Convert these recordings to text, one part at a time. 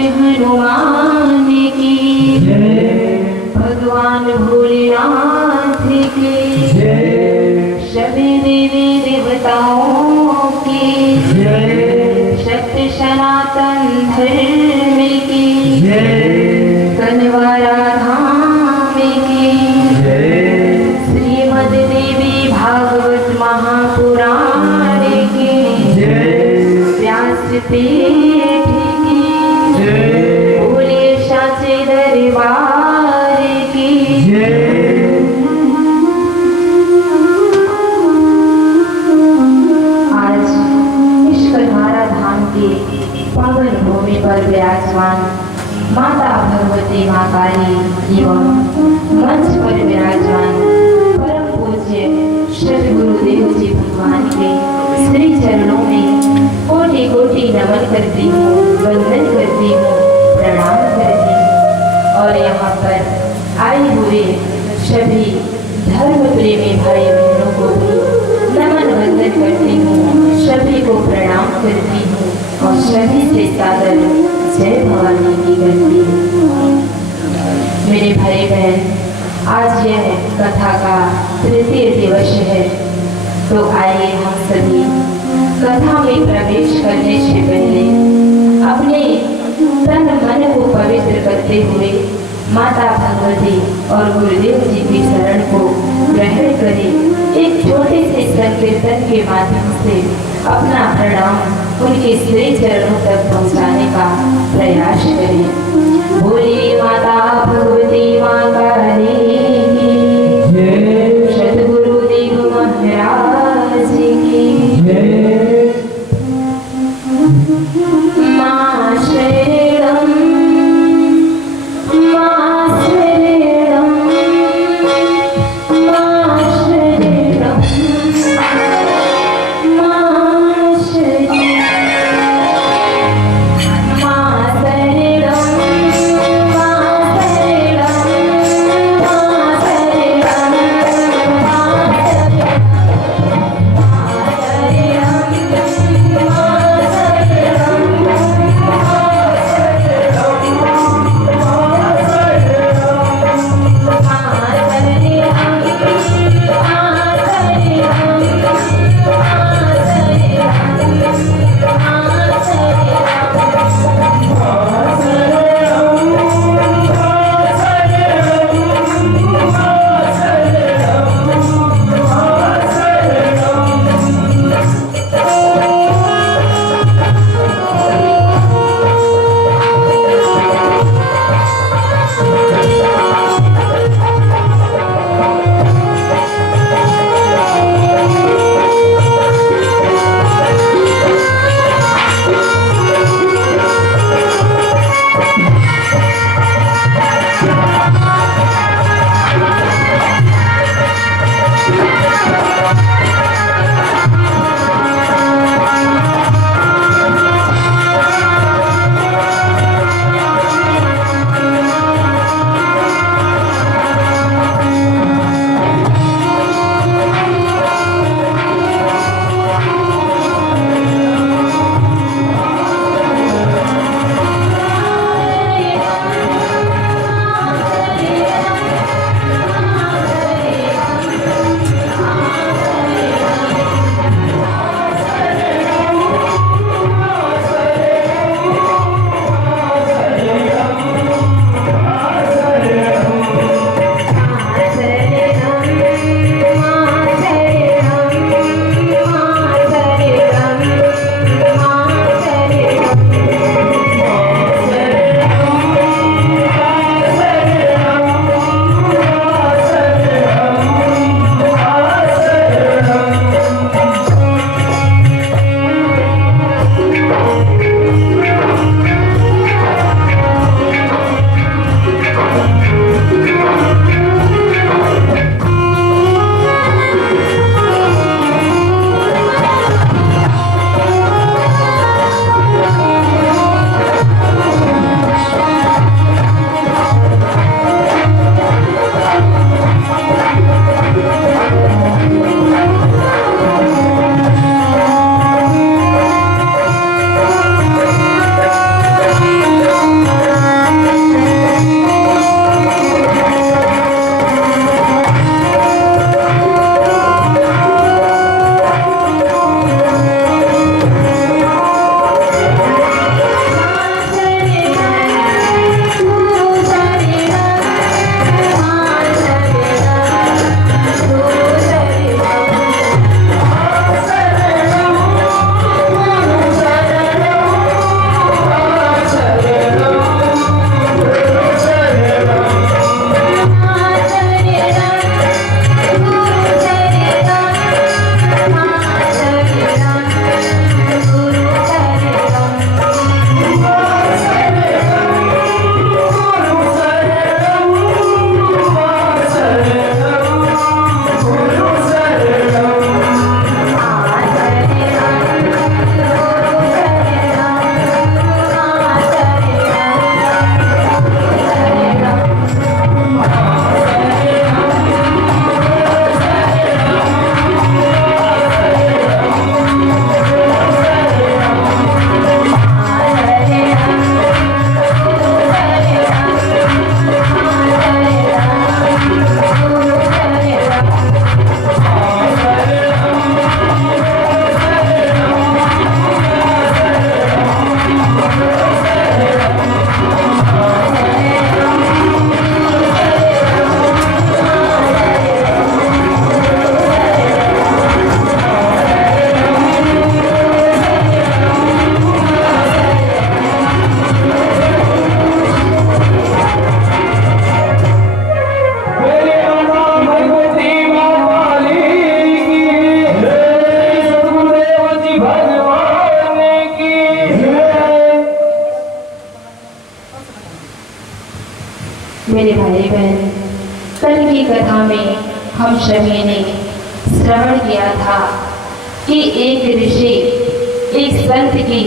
हनुमान की भगवान भोलेनाथ की सभी देवी देवताओं की सत्य सनातन धर्म की कनवारा धाम की श्रीमद देवी भागवत महापुराण की व्यासपीठ की बोले साचे दरबार की। आज विश्वकर्मारा धाम के पावन भूमि पर विराजमान माता भगवती माँ काली एवं मंच पर विराजमान परम पूज्य श्री गुरुदेव जी भगवान के श्री चरणों में कोटि कोटि नमन करती हूँ, वंदन करती हूँ, प्रणाम करती हूँ। और यहाँ पर आए हुए सभी धर्म प्रेमी भाई बहनों को भी नमन वंदन करती हूँ, सभी को प्रणाम करती हूँ और सभी से सादर जय भवानी की करती हूँ। मेरे भाई बहन, आज यह कथा का तृतीय दिवस है, तो आइए हम सभी कथा में प्रवेश करने से पहले अपने तन मन को पवित्र करते हुए माता भगवती और गुरुदेव जी की शरण को ग्रहण करें। एक छोटे से संकीर्तन के माध्यम से अपना प्रणाम उनके श्री चरणों तक पहुंचाने का प्रयास करें। बोलिए माता भगवती माँ काली की, सद्गुरुदेव महाराज की। माँ शरणम माँ शरणम माँ शरणम माँ शरणम माँ शरणम माँ शरणम मेरे भाई बहन, कल की कथा में हम सभी ने श्रवण किया था कि एक ऋषि, एक संत की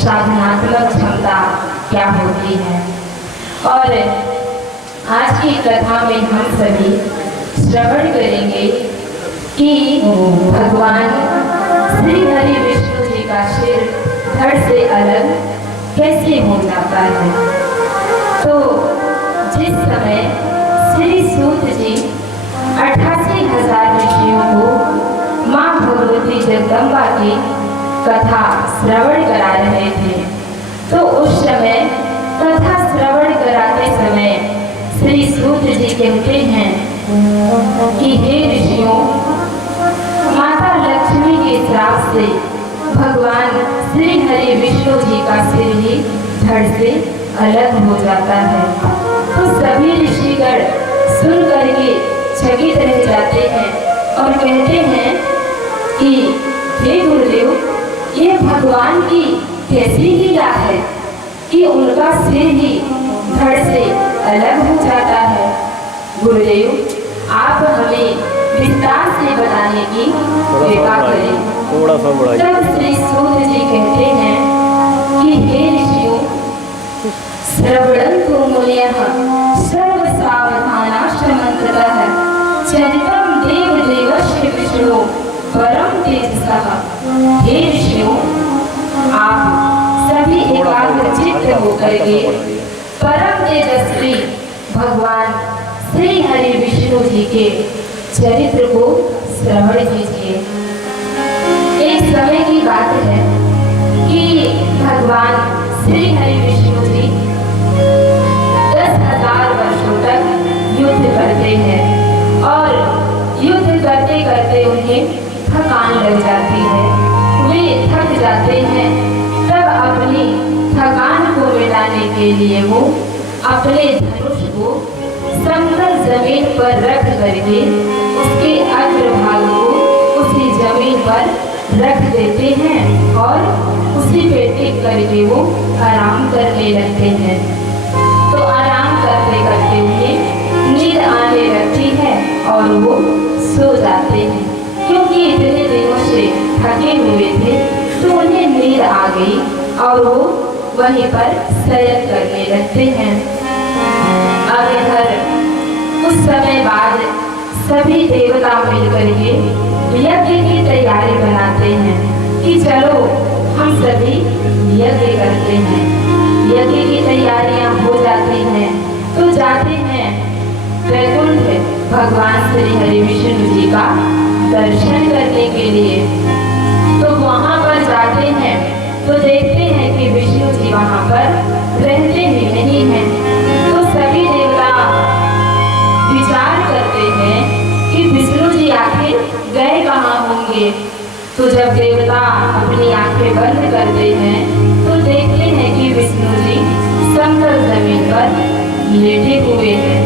साधनात्मक क्षमता क्या होती है। और आज की कथा में हम सभी श्रवण करेंगे कि भगवान श्री हरि विष्णु जी का सिर धड़ से अलग कैसे हो जाता है। तो जिस समय श्री सूत जी 88,000 ऋषियों को माँ भगवती जगदम्बा की कथा श्रवण करा रहे थे, तो उस समय कथा श्रवण कराते समय श्री सूत जी कहते हैं कि हे ऋषियों, माता लक्ष्मी के श्राप से भगवान श्री हरि विष्णु जी का सिर ही धड़ से अलग हो जाता है। तो सभी ऋषिगण सुन करके चकित रह जाते हैं और कहते हैं कि हे गुरुदेव, ये भगवान की कैसी लीला है कि उनका सिर ही धड़ से अलग हो जाता है। गुरुदेव, आप हमें विस्तार से बताने की कृपा करें। तब श्री सूत जी कहते हैं कि हे ऋषियों, श्रवणन्तु मुनयः सर्व सावधानाश्च मंत्रतः चरितं देव देवस्य विष्णु परम तेजसः। हे ऋषियों, आप सभी एकाग्रचित्त होकर के परम तेजस्वी भगवान श्री हरि विष्णु जी के चरित्र को श्रवण कीजिए। एक समय की बात है कि भगवान श्री हरि विष्णु जी 10,000 वर्षों तक युद्ध करते हैं और युद्ध करते करते उन्हें थकान लग जाती है, वे थक जाते हैं। तब अपनी थकान को मिटाने के लिए वो अपने धनुष को समतल जमीन पर रख करके उसके अग्रभाग को उसी जमीन पर रख देते हैं और उसी पे टिक करके वो आराम करने लगते हैं। तो आराम करते करते उन्हें नींद आने लगती है और वो सो जाते हैं, क्योंकि इतने दिनों से थके हुए थे तो उन्हें नींद आ गई और वो वहीं पर शयन करने लगते हैं। अब इधर कुछ समय बाद सभी देवता मिलकर के यज्ञ की तैयारी बनाते हैं कि चलो हम सभी यज्ञ करते हैं। यज्ञ की तैयारियां हो जाती हैं तो जाते हैं वैकुंठ भगवान श्री हरि विष्णु जी का दर्शन करने के लिए। तो वहां पर जाते हैं तो देखते हैं कि विष्णु जी वहां पर रहते ही नहीं हैं। तो सभी देवता विचार करते हैं कि विष्णु जी आखिर गए कहाँ होंगे। तो जब देवता अपनी आंखें बंद करते हैं तो देखते हैं कि विष्णु जी समतल जमीन पर लेटे हुए हैं।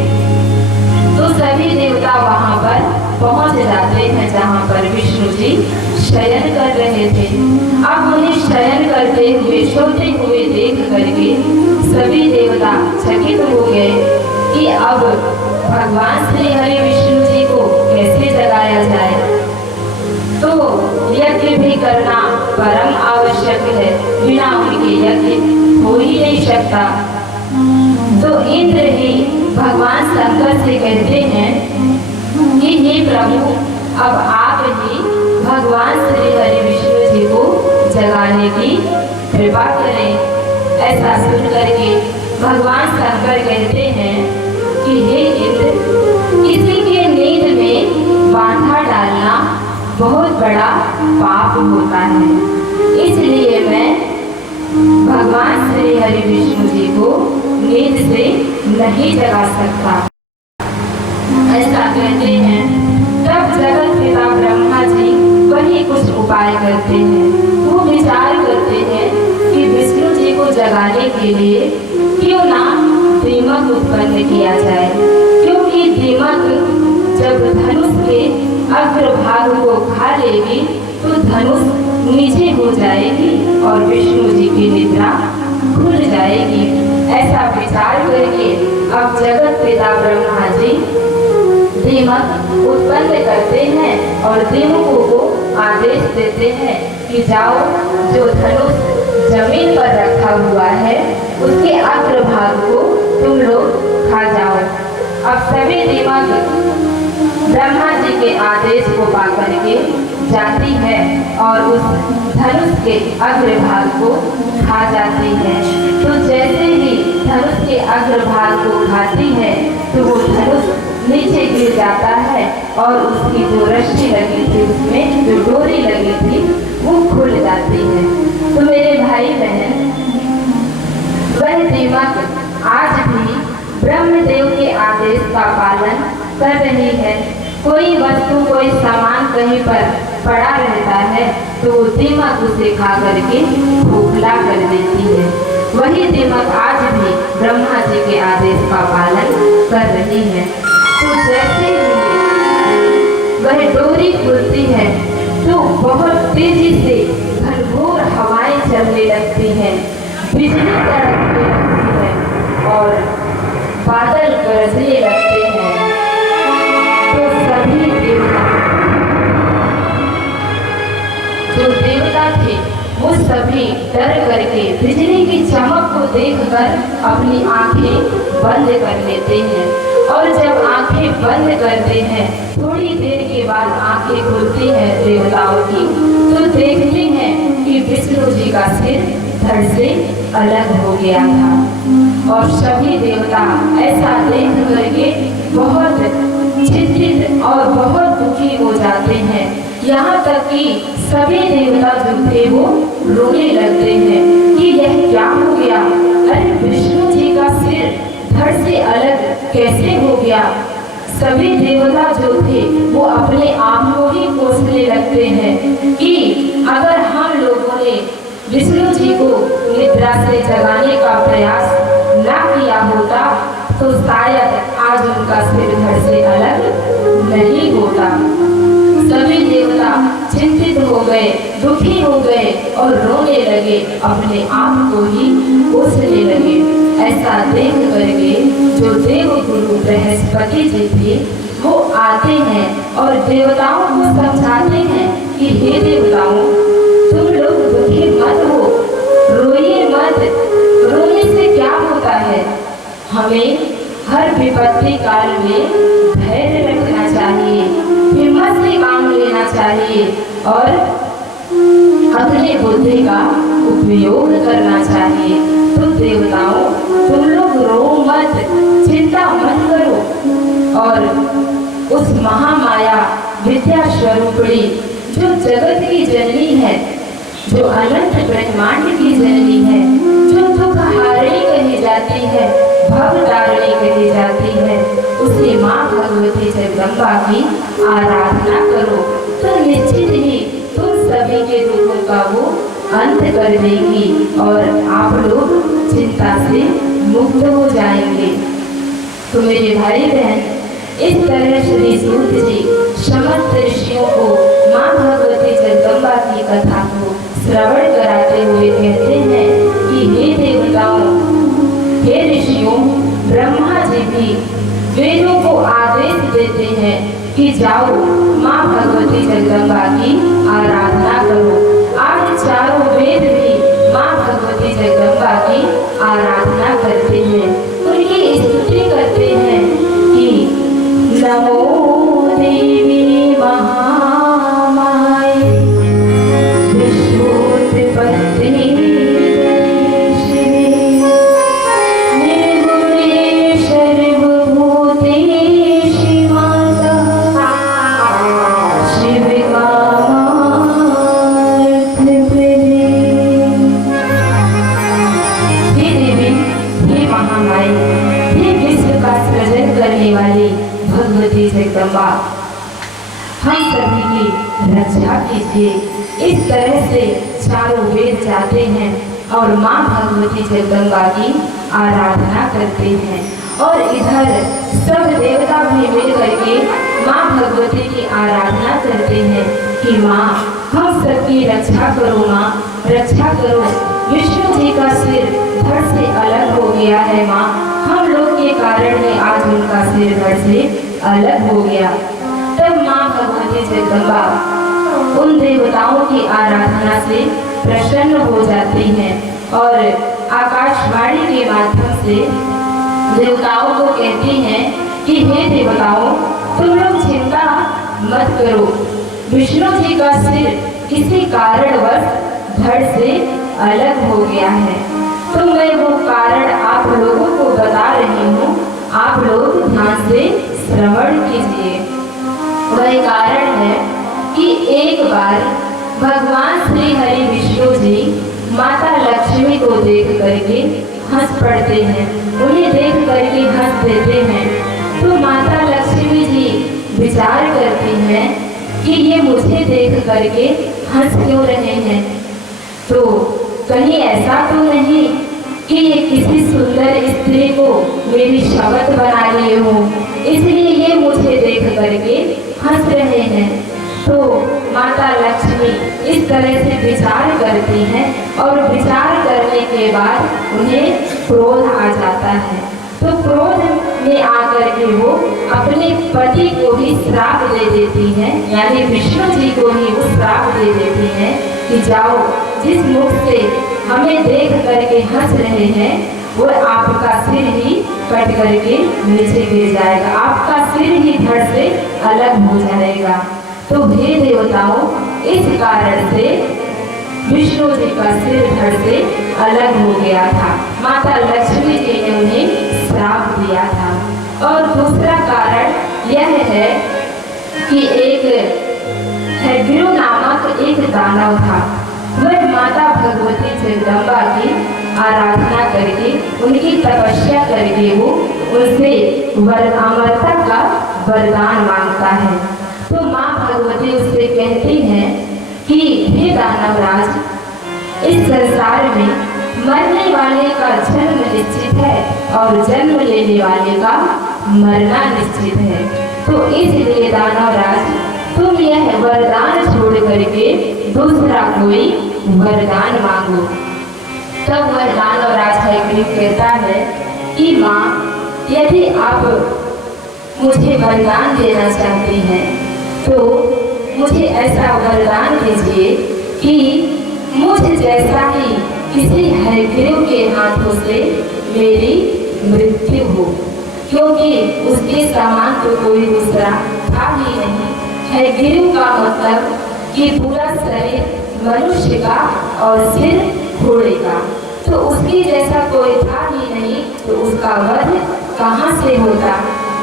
तो सभी देवता वहां पर पहुंच जाते हैं जहां पर विष्णु जी शयन कर रहे थे। अब उन्हें शयन करते हुए सोते हुए देख करके सभी देवता चकित हो गए कि अब भगवान श्री हरि विष्णु जी को कैसे जगाया जाए। तो यज्ञ भी करना परम आवश्यक है, बिना उनके यज्ञ हो ही नहीं सकता। तो इंद्र ही भगवान शंकर से कहते हैं कि हे प्रभु, अब आप ही भगवान श्री हरि विष्णु जी को जगाने की कृपा करें। ऐसा सुन करके भगवान शंकर कहते हैं कि हे इंद्र, किसी के नींद में बांधा डालना बहुत बड़ा पाप होता है, इसलिए मैं भगवान श्री हरि विष्णु जी को नींद से नहीं जगा सकता। ऐसा कहते हैं। तब जगत पिता ब्रह्मा जी वही कुछ उपाय करते हैं। वो विचार करते हैं कि विष्णु जी को जगाने के लिए क्यों ना दीमक उत्पन्न किया जाए, क्योंकि दीमक जब धनुष के अग्रभाग को खा लेगी तो धनुष नीचे हो जाएगी और विष्णु जी की निद्रा खुल जाएगी। ऐसा विचार करके अब जगत पिता दीमक उत्पन्न करते हैं और दीमकों को आदेश देते हैं कि जाओ, जो धनुष जमीन पर रखा हुआ है उसके अग्रभाग को तुम लोग खा जाओ। अब सभी दीमक ब्रह्मा जी के आदेश को पाकर के जाती है और उस धनुष के अग्रभाग को खा जाती है। तो जैसे ही धनुष के अग्रभाग को खाती है तो वो धनुष नीचे गिर जाता है और उसकी जो रस्सी लगी थी, उसमें जो डोरी लगी थी, वो खुल जाती है। तो मेरे भाई बहन, वह दीमक आज भी ब्रह्मदेव के आदेश का पालन कर रही है। कोई वस्तु, कोई सामान कहीं पर पड़ा रहता है तो वो दीमक उसे खा करके खोखला कर देती है। वही दीमक आज भी ब्रह्मा जी के आदेश का पालन कर रही है। तो जैसे ही वह डोरी खुलती है तो बहुत तेजी से घनघोर हवाएं चलने लगती हैं, बिजली कड़कने लगती है और बादल गरजने लगते हैं। तो सभी जो देवता थे वो सभी डर करके बिजली की चमक को देखकर अपनी आंखें बंद कर लेते हैं। और जब आंखें बंद करते हैं, थोड़ी देर के बाद आंखें खुलती हैं देवताओं की, तो देखते हैं कि विष्णु जी का सिर धड़ से अलग हो गया था। और सभी देवता ऐसा देख करके बहुत चिंतित और बहुत दुखी हो जाते हैं। यहाँ तक कि सभी देवता जो थे वो रोने लगते हैं कि यह क्या हो गया। अरे विष्णु जी का सिर धड़ से अलग कैसे हो गया। सभी देवता जो थे वो अपने आप को ही कोसने लगते हैं कि अगर हम लोगों ने विष्णु जी को निद्रा से जगाने का प्रयास ना किया होता तो शायद आज उनका सिर धड़ से अलग नहीं होता। सभी देवता चिंतित हो गए, दुखी हो गए और रोने लगे, अपने आप को ही कोसने लगे। ऐसा देख करके जो देव गुरु बृहस्पति जी थे वो आते हैं और देवताओं को समझाते हैं कि हे देवताओं, तुम लोग दुखी मत हो, रोइए मत, रोने से क्या होता है। हमें हर विपत्ति काल में धैर्य रखना चाहिए, हिम्मत से काम लेना चाहिए और अपने बुद्धि का उपयोग करना चाहिए। तो देवताओं, तुम लोग रो मत, चिंता मत करो और उस महामाया विद्या स्वरूपिणी जो जगत की जननी है, जो अनंत ब्रह्मांड की जननी है, जो दुखहारिणी कही जाती है, भवतारिणी कही जाती है, उसे माँ भगवती जगदम्बा की आराधना करो तो निश्चित ही तुम सभी के दुखों का वो अंत कर देगी और आप लोग चिंता से मुक्त हो जाएंगे। तो मेरे भाई बहन, इस तरह श्री सूत जी समस्त ऋषियों को माँ भगवती जगदम्बा की कथा को श्रवण कराते हुए कहते हैं कि हे देवताओं, हे ऋषियों, ब्रह्मा जी भी वेदों को आदेश देते हैं कि जाओ माँ भगवती जगदम्बा की आराधना करो। आज चारों वेद भी माँ भगवती जगदम्बा की आराधना करते हैं, उनकी स्तुति करते हैं कि नमो देवी महामाये विश्वोत्पत्ति जगदम्बा, हम सभी की रक्षा कीजिए। इस तरह से चारों वेद जाते हैं और माँ भगवती जगदम्बा की आराधना करते हैं और इधर सब देवता भी मिल करके माँ भगवती की आराधना करते हैं कि माँ हम सबकी रक्षा करो, माँ रक्षा करो। विष्णु जी का सिर धड़ से अलग हो गया है माँ, हम लोग के कारण ही आज उनका सिर धड़ से अलग हो गया। तब माँ भगवती जगदम्बा उन देवताओं की आराधना से प्रसन्न हो जाती हैं और आकाशवाणी के माध्यम से देवताओं को कहती हैं कि हे देवताओं, तुम लोग चिंता मत करो, विष्णु जी का सिर किसी कारणवश धड़ से अलग हो गया है, तो मैं वो कारण आप लोगों को बता रही हूँ, आप लोग ध्यान से श्रवण कीजिए। वह कारण है कि एक बार भगवान श्री हरि विष्णु जी माता लक्ष्मी को देख करके हंस पड़ते हैं, उन्हें देख करके हंस देते हैं। तो माता लक्ष्मी जी विचार करती हैं कि ये मुझे देख करके हंस क्यों रहे हैं, तो कहीं ऐसा तो नहीं कि ये किसी सुंदर स्त्री को मेरी शबत बना लिए हो, इसलिए ये मुझे देख करके हंस रहे हैं। तो माता लक्ष्मी इस तरह से विचार करती हैं और विचार करने के बाद उन्हें क्रोध आ जाता है। तो क्रोध में आकर के वो अपने पति को ही श्राप दे देती हैं, यानी विष्णु जी को ही वो श्राप दे देती हैं कि जाओ, जिस मुख से हमें देख करके हंस रहे हैं वो आपका सिर ही कट करके नीचे गिर जाएगा, आपका सिर ही धड़ से अलग हो जाएगा। तो हे देवताओं, इस कारण से विष्णु जी का सिर धड़ से अलग हो गया था, माता लक्ष्मी जी ने उन्हें श्राप दिया था। और दूसरा कारण यह है कि एक हैग्रीव नामक एक दानव था, वह माता भगवती जगदम्बा की आराधना करके, उनकी तपस्या करके वो उनसे अमरता का वरदान मांगता है। तो माँ भगवती उससे कहती हैं कि हे दानवराज, इस संसार में मरने वाले का जन्म निश्चित है और जन्म लेने वाले का मरना निश्चित है, तो इसलिए दानवराज तुम यह वरदान छोड़ करके दूसरा कोई वरदान मांगो। तब वह दानवराज हैग्रीव कहता है कि माँ, यदि आप मुझे वरदान देना चाहती हैं तो मुझे ऐसा वरदान दीजिए कि मुझ जैसा ही किसी हैग्रीव के हाथों से मेरी मृत्यु हो, क्योंकि उसके समान तो कोई दूसरा था ही नहीं। हैग्रीव का मतलब कि पूरा शरीर मनुष्य का और सिर घोड़े का, तो उसकी जैसा कोई था ही नहीं, तो उसका वध कहाँ से होता।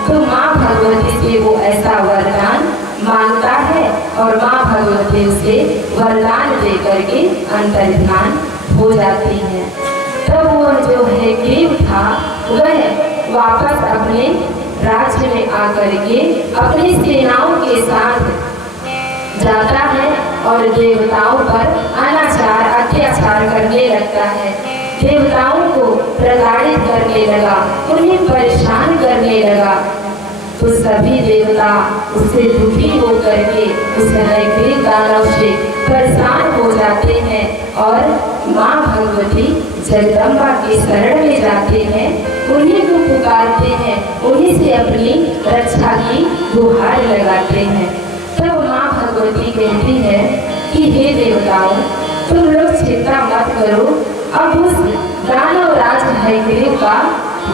तो माँ भगवती से वो ऐसा वरदान मांगता है और माँ भगवती उसे वरदान दे करके अंतर्ध्यान हो जाती है। तब वह जो हैग्रीव था वह वापस अपने राज्य में आकर के अपनी सेनाओं के साथ जाता है और देवताओं पर अनाचार अत्याचार करने लगता है, देवताओं को प्रताड़ित करने लगा, उन्हें परेशान करने लगा। तो सभी देवता उससे दुखी होकर के उस हैग्रीव दानव से परेशान हो जाते हैं और माँ भगवती जगदम्बा के शरण में जाते हैं, उन्हीं को पुकारते हैं, उन्हीं से अपनी रक्षा की गुहार लगाते हैं। तब माँ भगवती कहती है कि हे देवताओं, तुम लोग चिंता मत करो, अब उस दानवराज हैग्रीव का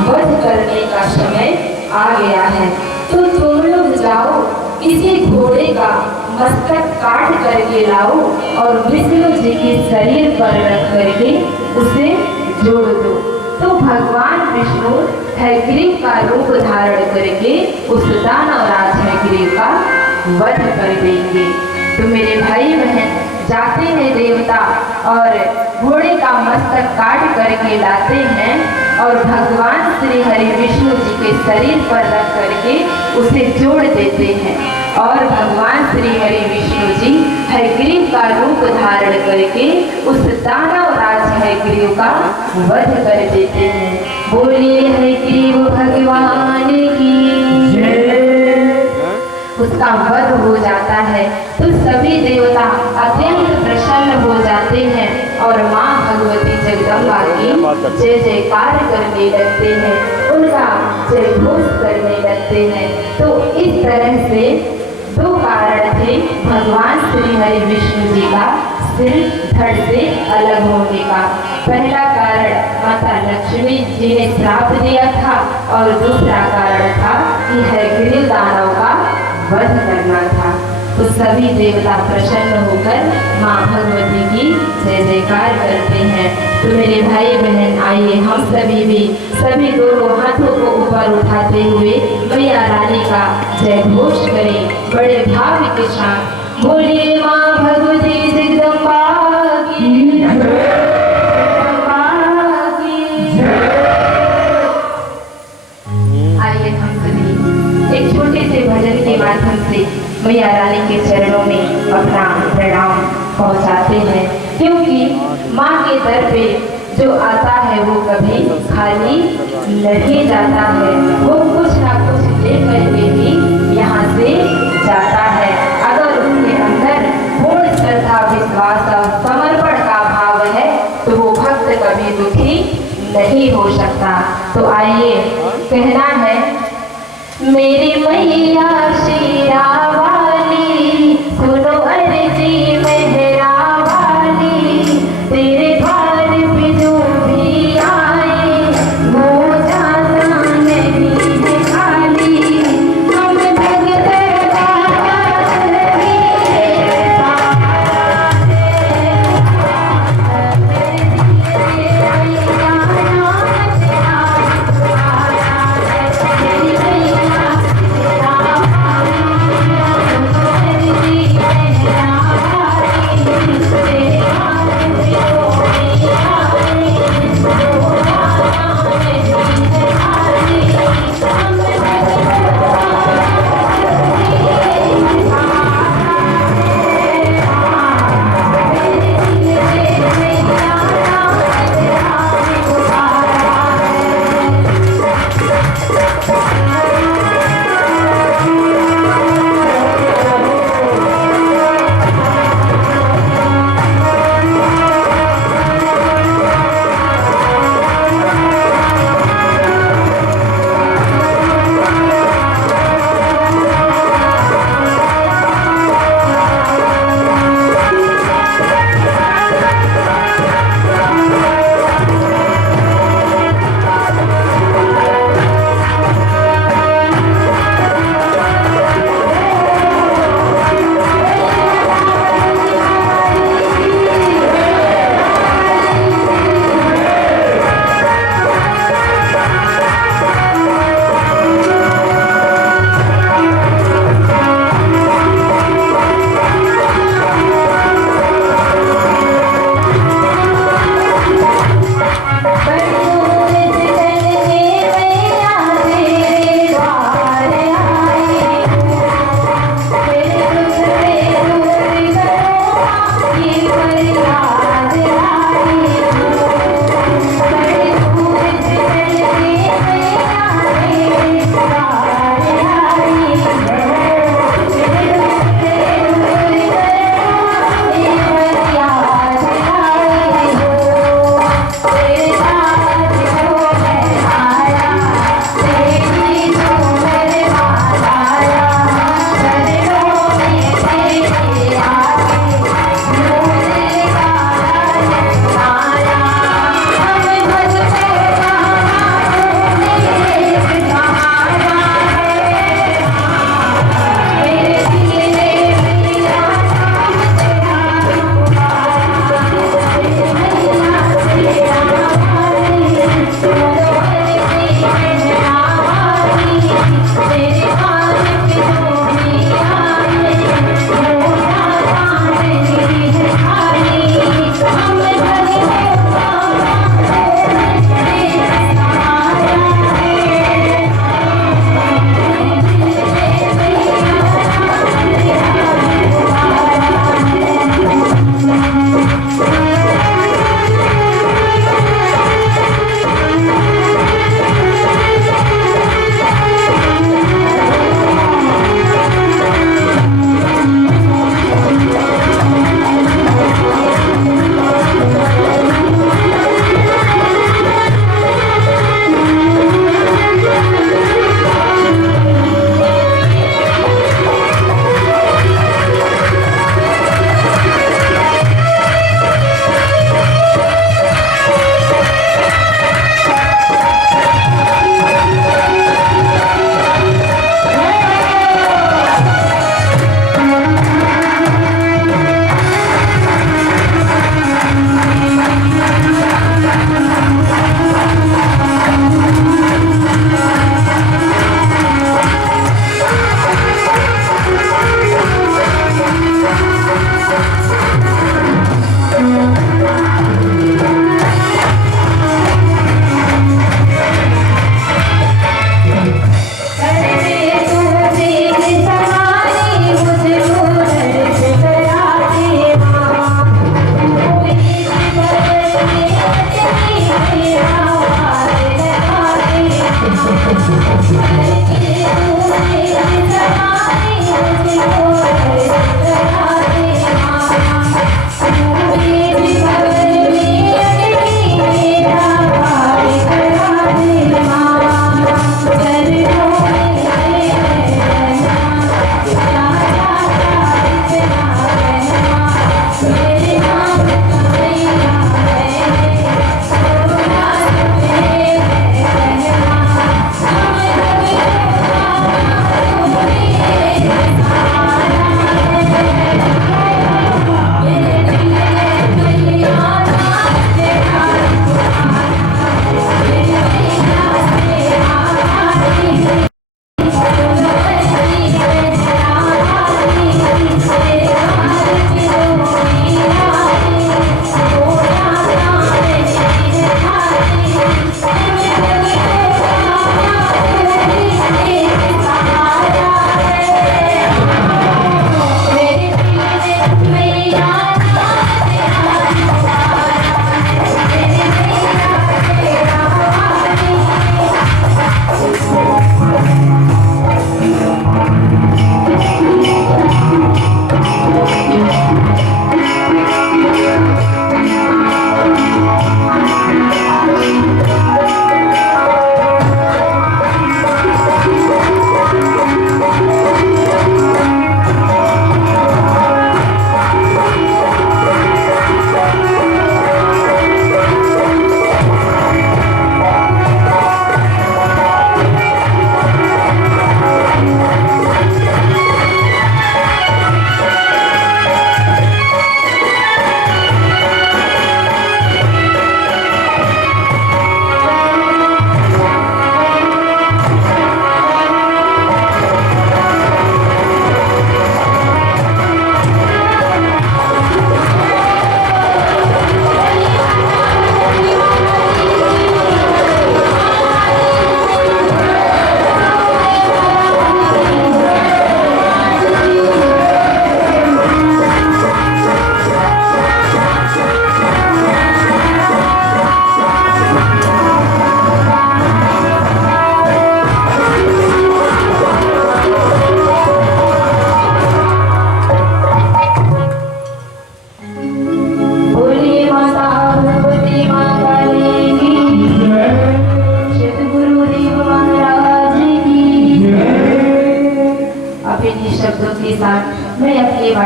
वध करने का समय आ गया है, तो तुम लोग जाओ, किसी घोड़े का मस्तक काट करके लाओ और विष्णु जी के शरीर पर रख करके उसे जोड़ दो। तो भगवान विष्णु हैग्रीव का रूप धारण करके उस दानवराज हैग्रीव का वध कर देंगे। तो मेरे भाई बहन जाते हैं देवता और घोड़े का मस्तक काट करके लाते हैं और भगवान श्री हरि विष्णु जी के शरीर पर रख करके उसे जोड़ देते हैं और भगवान श्री हरि विष्णु जी हैग्रीव का रूप धारण करके उस दानवराज हैग्रीव का वध कर देते हैं। बोलिए हैग्रीव भगवान की जय। उसका वध हो जाता है तो सभी देवता अत्यंत प्रसन्न हो जाते हैं और माँ भगवती जगदम्बा की जय जयकार करने लगते हैं, उनका जय घोष करने लगते हैं। तो इस तरह से दो कारण थे भगवान श्री हरि विष्णु जी का सिर धड़ से अलग होने का। पहला कारण माता लक्ष्मी जी ने श्राप दिया था और दूसरा कारण था कि हयग्रीव दानव का वध करना था। तो सभी देवता प्रसन्न होकर माँ भगवती की जय जयकार करते हैं। तो मेरे भाई बहन आइए हम सभी भी सभी दोनों हाथों को ऊपर उठाते हुए मैया रानी का जय घोष करें बड़े भाव के साथ। बोलिए माँ भगवती जगदम्बा की जगदम्बा की जय। आइए हम सभी एक छोटे से भजन के माध्यम से मैया रानी के चरणों में अपना प्रणाम पहुंचाते हैं, क्योंकि माँ के दर पे जो आता है वो कभी खाली नहीं जाता है, वो कुछ ना कुछ लेकर के भी यहाँ से जाता है। अगर उसके अंदर पूर्ण श्रद्धा विश्वास और समर्पण का भाव है तो वो भक्त कभी दुखी नहीं हो सकता। तो आइए कहना है, मेरी मैया शेरा वाली सुनो अर्जी मेहरा वाली, तेरे द्वार पे जो भी आए वो जाता नहीं है खाली। हम भगत Yeah.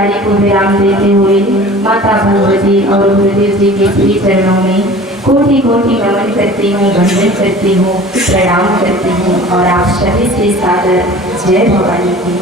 कार्य को विराम देते हुए माता भगवती और गुरुदेव जी के श्री चरणों में कोटि कोटि नमन करती हूँ, वंदन करती हूँ, प्रणाम करती हूँ और आप सभी से सादर जय भवानी की।